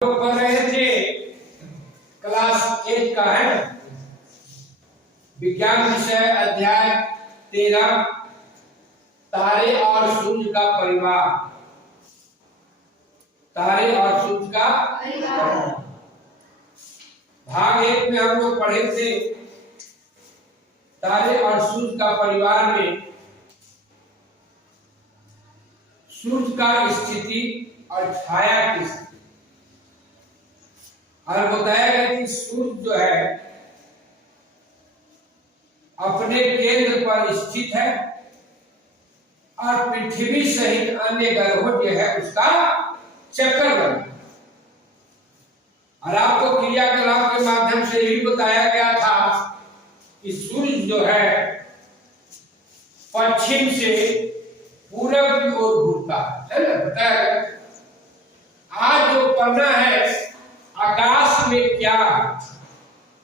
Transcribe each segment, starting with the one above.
पढ़ रहे थे क्लास 8 का है विज्ञान विषय अध्याय 13 तारे और सूर्य का परिवार। तारे और सूर्य का भाग 1 में हम लोग पढ़े थे तारे और सूर्य का परिवार में सूर्य का स्थिति और छाया की स्थिति, और बताया गया कि सूर्य जो है अपने केंद्र पर स्थित है और पृथ्वी सहित अन्य ग्रहों जो है उसका चक्कर बना। और आपको क्रियाकलाप के माध्यम से भी बताया गया था कि सूर्य जो है पश्चिम से पूरब की ओर घूमता है ना, बताया गया। आज जो पढ़ना है आकाश में क्या,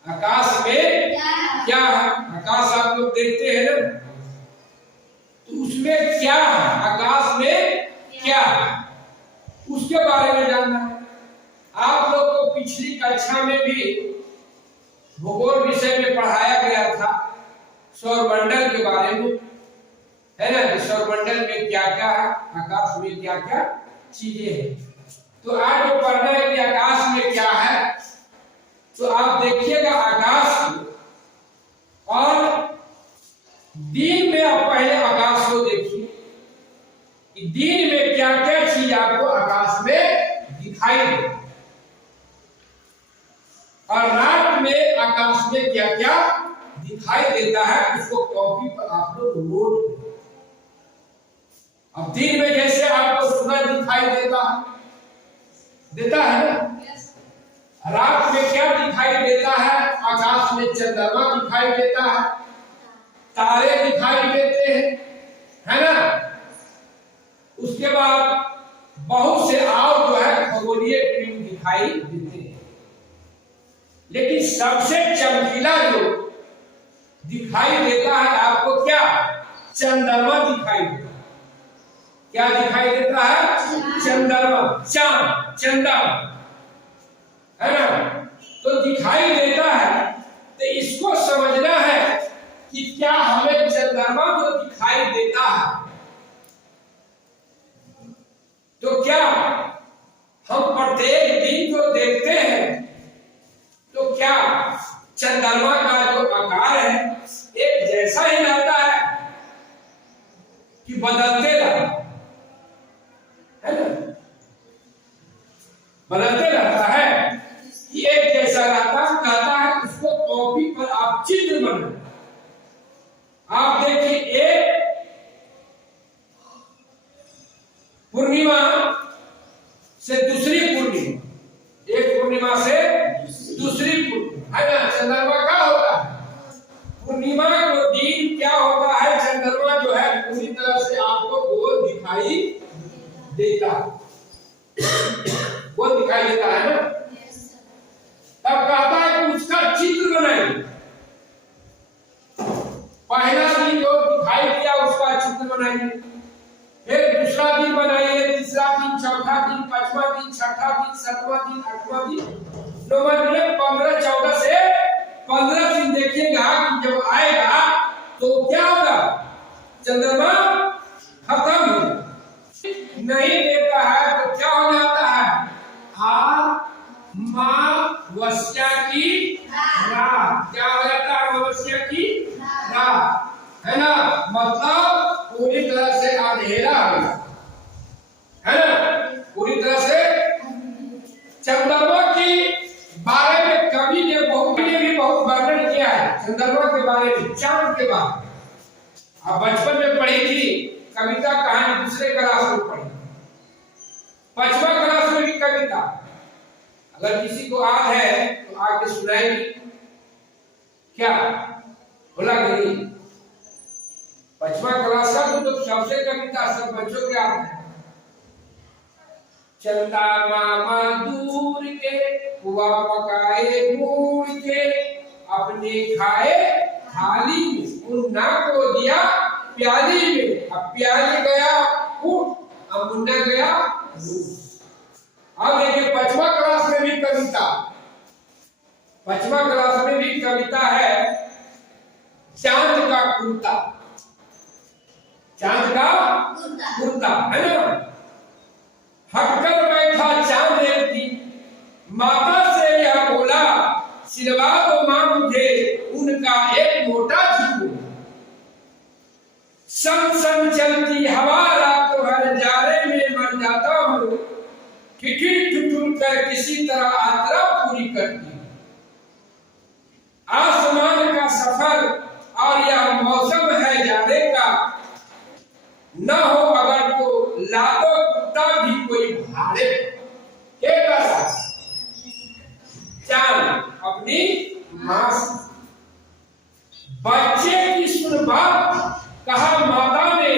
आकाश में क्या है, आकाश आप लोग देखते हैं ना, तो उसमें क्या है, आकाश में क्या है, उसके बारे में जानना है। आप लोग को पिछली कक्षा में भी भूगोल विषय में पढ़ाया गया था सौरमंडल के बारे में, है ना, कि सौरमंडल में क्या क्या है, आकाश में क्या क्या चीजें हैं। तो आज जो पढ़ना है कि आकाश में क्या है, तो आप देखिएगा आकाश को और दिन में आप पहले आकाश को देखिए कि दिन में क्या क्या चीज आपको आकाश में दिखाई दे, और रात में आकाश में क्या क्या दिखाई देता है उसको कॉपी पर आप लोग नोट करें। अब दिन में जैसे आपको सूरज दिखाई देता है ना, रात में क्या दिखाई देता है, आकाश में चंद्रमा दिखाई देता है, तारे दिखाई देते हैं, है ना। उसके बाद बहुत से और जो है खगोलीय पिंड दिखाई देते हैं, लेकिन सबसे चमकीला जो दिखाई देता है आपको क्या, चंद्रमा दिखाई देता है। क्या दिखाई देता है, चंद्रमा, चांद, चंद्रमा, है ना, तो दिखाई देता है। तो इसको समझना है कि क्या हमें चंद्रमा जो दिखाई देता है, तो क्या हम प्रत्येक दिन जो देखते हैं, तो क्या चंद्रमा का जो आकार है एक जैसा ही रहता है कि बदलते रहता है ना, बदलते रहता है कि एक जैसा रहता, कहता है उसको कॉपी पर आप चित्र बनाए। आप देखिए एक पूर्णिमा से दूसरी पूर्णिमा, एक पूर्णिमा से दूसरी पूर्णिमा, है ना, चंद्रमा क्या होता है, पूर्णिमा को दिन क्या होता है, चंद्रमा जो है पूरी तरह से आपको गोल दिखाई देता है, वो दिखाई देता है ना। तब कहता है कि उसका चित्र बनाइए। पहला दिन जो दिखाई दिया उसका चित्र बनाइए, फिर दूसरा दिन बनाइए, तीसरा दिन, चौथा दिन, पांचवा दिन, छठा दिन, सातवां दिन, आठवां दिन, 15, 14 से 15 दिन देखिएगा कि जब आएगा तो क्या होगा, चंद्रमा खत्म हो नहीं देता है तो क्या हो जाता है, अमावस्या की रात। क्या हो जाता है, अमावस्या की रात, है ना, मतलब पूरी तरह से अंधेरा हो जाता है ना, पूरी तरह से। चंद्रमा के बारे में कवि ने भी बहुत वर्णन किया है, चंद्रमा के बारे में, चांद के बारे में। आप बचपन में पढ़ी थी कविता कहानी, दूसरे क्लास में पढ़ी, 5वां क्लास में भी कविता। अगर किसी को याद है तो आके सुनाएंगे क्या, बोला नहीं, 5वां क्लास का तो सबसे कविता सब बच्चों के याद है। चंदा मामा दूर के हुआ पकाए मूड़ के, अपने खाए थाली में, मुन्ना को दिया प्याली में, अब प्याली गया फूट, अब मुन्ना गया। अब देखिए 5वां क्लास 5वां क्लास में भी कविता है चांद का कुर्ता। चांद का कुर्ता है ना। हटकर बैठा चांद एक दिन माता से यह बोला, सिलवा दो मां मुझे उनका एक मोटा झूला। सन सन चलती हवा रात भर जाड़े में मर जाता हूँ, ठिठुर ठिठुर कर किसी तरह यात्रा पूरी करती। आसमान का सफर और यह मौसम है जाने का, न हो अगर तो लादो कुत्ता भी कोई भाड़े। चांद अपनी मां से बच्चे की सुन बात कहा माता ने,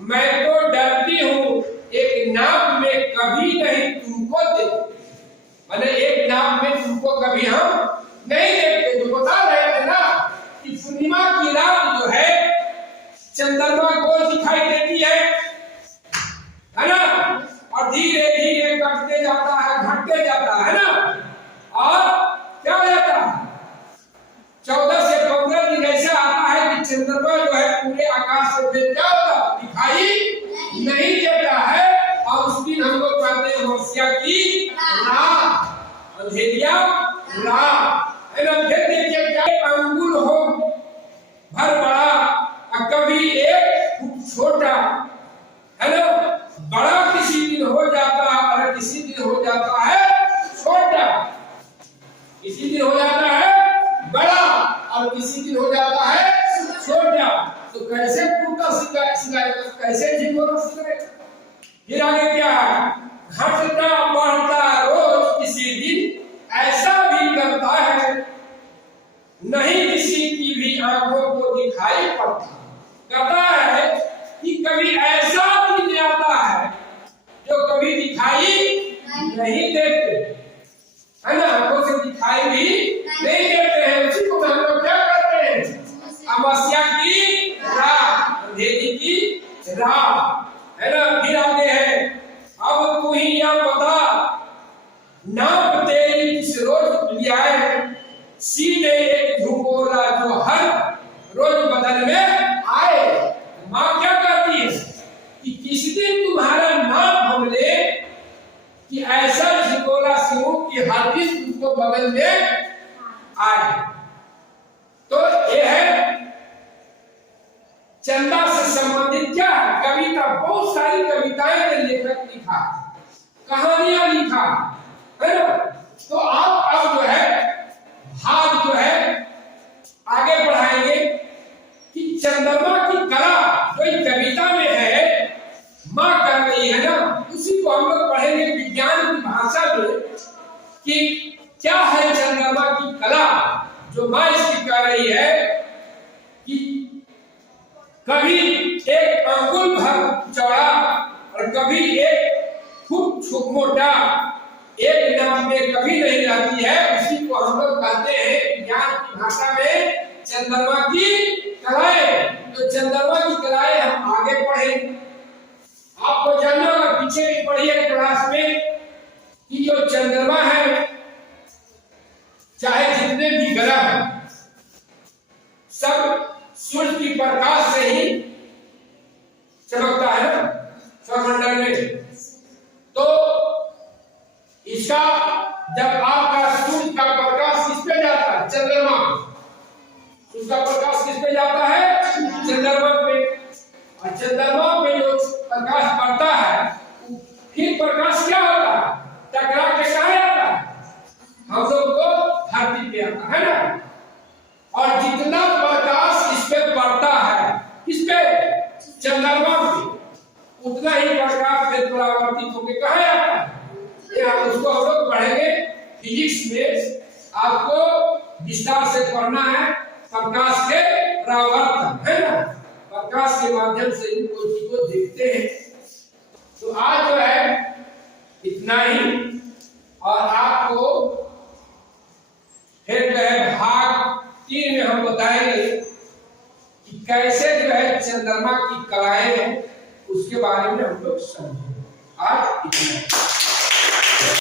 मैं तो डरती हूँ एक नाप में कभी नहीं तुमको देखते। मैंने एक नाप में तुमको कभी हम नहीं देखते। जो बता रहे थे ना कि पूर्णिमा की रात जो है चंद्रमा को दिखाई देती है ना, और धीरे धीरे घटते जाता है, घटते जाता है ना, और क्या हो जाता है 14 से 15 दिन ऐसा आता है कि चंद्रमा जो है पूरे आकाश से फिर क्या होता दिखाई नहीं देता है, और उस दिन हम लोग कहते हैं मस्या की रात, अंधेरिया रात है ना। फिर देखिए क्या अंगुल हो भर बड़ा और कभी एक फुट छोटा है ना। बड़ा किसी दिन हो जाता है और किसी दिन हो जाता है छोटा, किसी दिन हो जाता है बड़ा और किसी दिन हो जाता है छोटा। तो कैसे टूटा सिखाएगा, कैसे जीवन सिखाएगा। फिर आगे क्या है, घटता बढ़ता रोज किसी दिन ऐसा भी करता है, नहीं किसी की भी आंखों को दिखाई पड़ता। कहता है कि कभी ऐसा दिन आता है जो कभी दिखाई नहीं देते, है ना, आंखों से दिखाई भी नहीं देते हैं। उसी को हम लोग क्या करते हैं, अमावस्या की रात, अंधेरी की रात है ना। फिर आगे है, अब तू ही या बता नाप तेरी किस रोज लिया है, सीधे एक झुकोला जो हर रोज बदल में आए। माँ क्या कहती है कि किस दिन तुम्हारा नाम हम ले कि ऐसा झुकोला सिंह की हर दिन तुमको बदल में आए। तो ये है चंदा से संबंधित क्या है कविता। बहुत सारी कविताएं ने लेखक लिखा, कहानियां लिखा है ना। तो आप अब जो है भाग जो है आगे बढ़ाएंगे कि चंद्रमा की कला जो कविता में है माँ कर रही है ना, उसी को हम लोग पढ़ेंगे विज्ञान की भाषा में कि क्या है चंद्रमा की कला जो माँ इसकी कर रही है। कि कभी एक अंगुल भर चौड़ा और कभी एक फुट मोटा, एक नाम में कभी नहीं रहती है। उसी को हम लोग कहते हैं विज्ञान की भाषा में चंद्रमा की कलाएं। तो चंद्रमा की कलाएं हम आगे पढ़ें। आपको जानना होगा, पीछे भी पढ़िए क्लास में कि जो चंद्रमा है चाहे जितने भी ग्रह सब सूर्य की प्रकाश से ही चमकता है ना सौरमंडल में। तो इसका जब आपका सूर्य का प्रकाश किस पे जाता है, चंद्रमा, उसका प्रकाश किस पे जाता है, चंद्रमा पे। और चंद्रमा पे जो प्रकाश पड़ता है फिर प्रकाश क्या होता है, टकरा के कहाँ आता है, हम लोग को धरती पे आता है ना। और जितना प्रकाश इस पे पड़ता है, किस पे, चंद्रमा पे, उतना ही प्रकाश फिर परावर्तित होकर कहाँ आता है। उसको हम लोग पढ़ेंगे फिजिक्स में, आपको विस्तार से पढ़ना है। प्रकाश के परावर्तन है ना, प्रकाश के माध्यम से इन चीजों को देखते हैं। तो आज जो है इतना ही, और आपको फिर जो है भाग 3 में हम बताएंगे कि कैसे जो है चंद्रमा की कलाएं हैं उसके बारे में हम लोग समझेंगे। आज इतना।